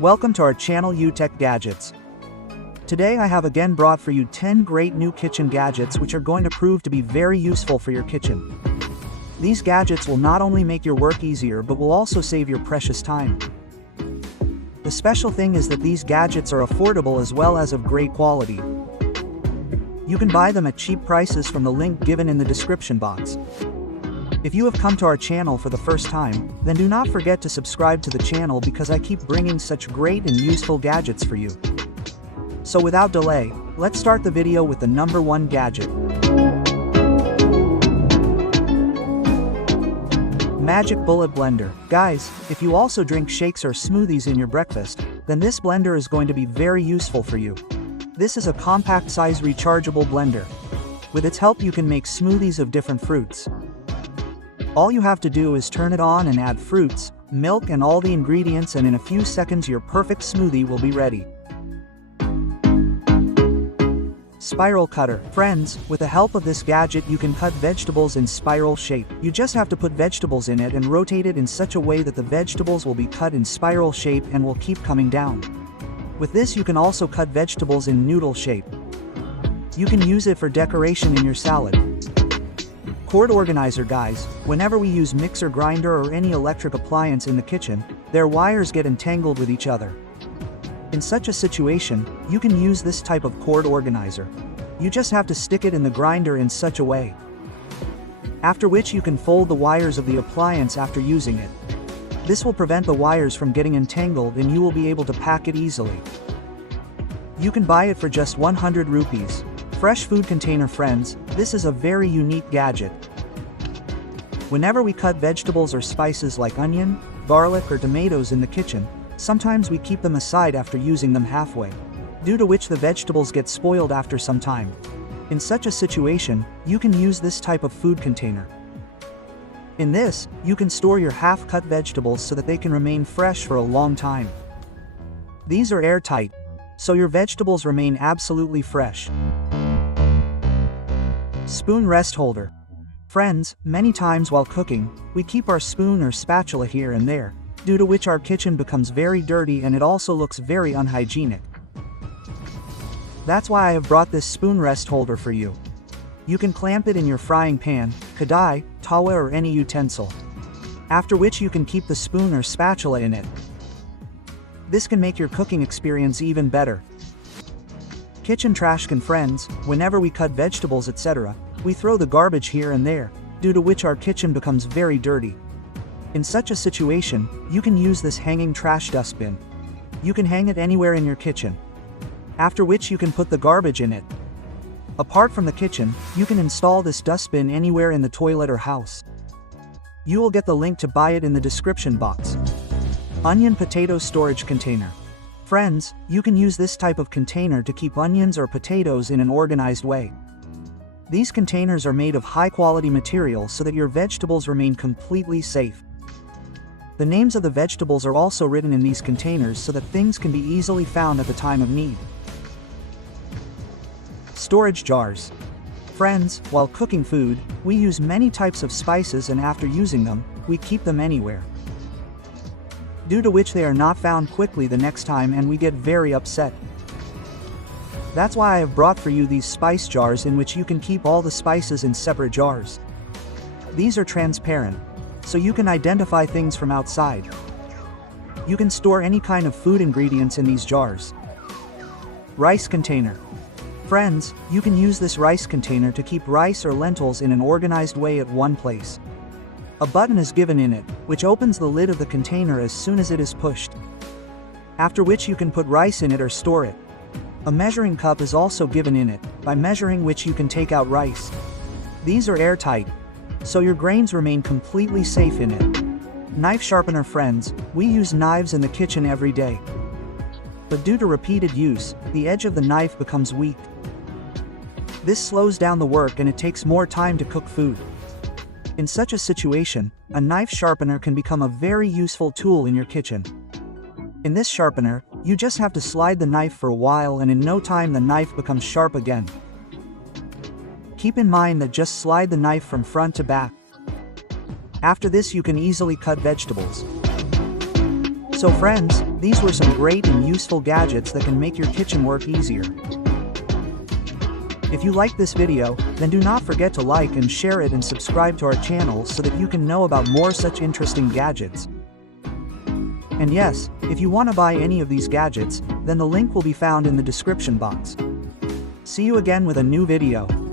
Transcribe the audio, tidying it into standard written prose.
Welcome to our channel UTech Gadgets. Today I have again brought for you 10 great new kitchen gadgets which are going to prove to be very useful for your kitchen. These gadgets will not only make your work easier but will also save your precious time. The special thing is that these gadgets are affordable as well as of great quality. You can buy them at cheap prices from the link given in the description box. If you have come to our channel for the first time, then do not forget to subscribe to the channel because I keep bringing such great and useful gadgets for you. So without delay, let's start the video with the number 1 gadget. Magic Bullet Blender. Guys, if you also drink shakes or smoothies in your breakfast, then this blender is going to be very useful for you. This is a compact size rechargeable blender. With its help you can make smoothies of different fruits. All you have to do is turn it on and add fruits, milk and all the ingredients, and in a few seconds your perfect smoothie will be ready. Spiral Cutter. Friends, with the help of this gadget you can cut vegetables in spiral shape. You just have to put vegetables in it and rotate it in such a way that the vegetables will be cut in spiral shape and will keep coming down. With this you can also cut vegetables in noodle shape. You can use it for decoration in your salad. Cord organizer. Guys, whenever we use mixer grinder or any electric appliance in the kitchen, their wires get entangled with each other. In such a situation, you can use this type of cord organizer. You just have to stick it in the grinder in such a way. After which you can fold the wires of the appliance after using it. This will prevent the wires from getting entangled and you will be able to pack it easily. You can buy it for just 100 rupees. Fresh food container. Friends, this is a very unique gadget. Whenever we cut vegetables or spices like onion, garlic or tomatoes in the kitchen, sometimes we keep them aside after using them halfway, due to which the vegetables get spoiled after some time. In such a situation, you can use this type of food container. In this, you can store your half-cut vegetables so that they can remain fresh for a long time. These are airtight, so your vegetables remain absolutely fresh. Spoon Rest Holder. Friends, many times while cooking, we keep our spoon or spatula here and there, due to which our kitchen becomes very dirty and it also looks very unhygienic. That's why I have brought this spoon rest holder for you. You can clamp it in your frying pan, kadai, tawa or any utensil. After which you can keep the spoon or spatula in it. This can make your cooking experience even better. Kitchen trash can. Friends, whenever we cut vegetables etc., we throw the garbage here and there, due to which our kitchen becomes very dirty. In such a situation, you can use this hanging trash dustbin. You can hang it anywhere in your kitchen. After which you can put the garbage in it. Apart from the kitchen, you can install this dustbin anywhere in the toilet or house. You will get the link to buy it in the description box. Onion Potato Storage Container. Friends, you can use this type of container to keep onions or potatoes in an organized way. These containers are made of high-quality material so that your vegetables remain completely safe. The names of the vegetables are also written in these containers so that things can be easily found at the time of need. Storage Jars. Friends, while cooking food, we use many types of spices and after using them, we keep them anywhere. Due to which they are not found quickly the next time and we get very upset. That's why I have brought for you these spice jars in which you can keep all the spices in separate jars. These are transparent, so you can identify things from outside. You can store any kind of food ingredients in these jars. Rice Container. Friends, you can use this rice container to keep rice or lentils in an organized way at one place. A button is given in it, which opens the lid of the container as soon as it is pushed. After which you can put rice in it or store it. A measuring cup is also given in it, by measuring which you can take out rice. These are airtight, so your grains remain completely safe in it. Knife Sharpener. Friends, we use knives in the kitchen every day. But due to repeated use, the edge of the knife becomes weak. This slows down the work and it takes more time to cook food. In such a situation, a knife sharpener can become a very useful tool in your kitchen. In this sharpener, you just have to slide the knife for a while and in no time the knife becomes sharp again. Keep in mind that just slide the knife from front to back. After this you can easily cut vegetables. So friends, these were some great and useful gadgets that can make your kitchen work easier. If you liked this video, then do not forget to like and share it and subscribe to our channel so that you can know about more such interesting gadgets. And yes, if you want to buy any of these gadgets, then the link will be found in the description box. See you again with a new video.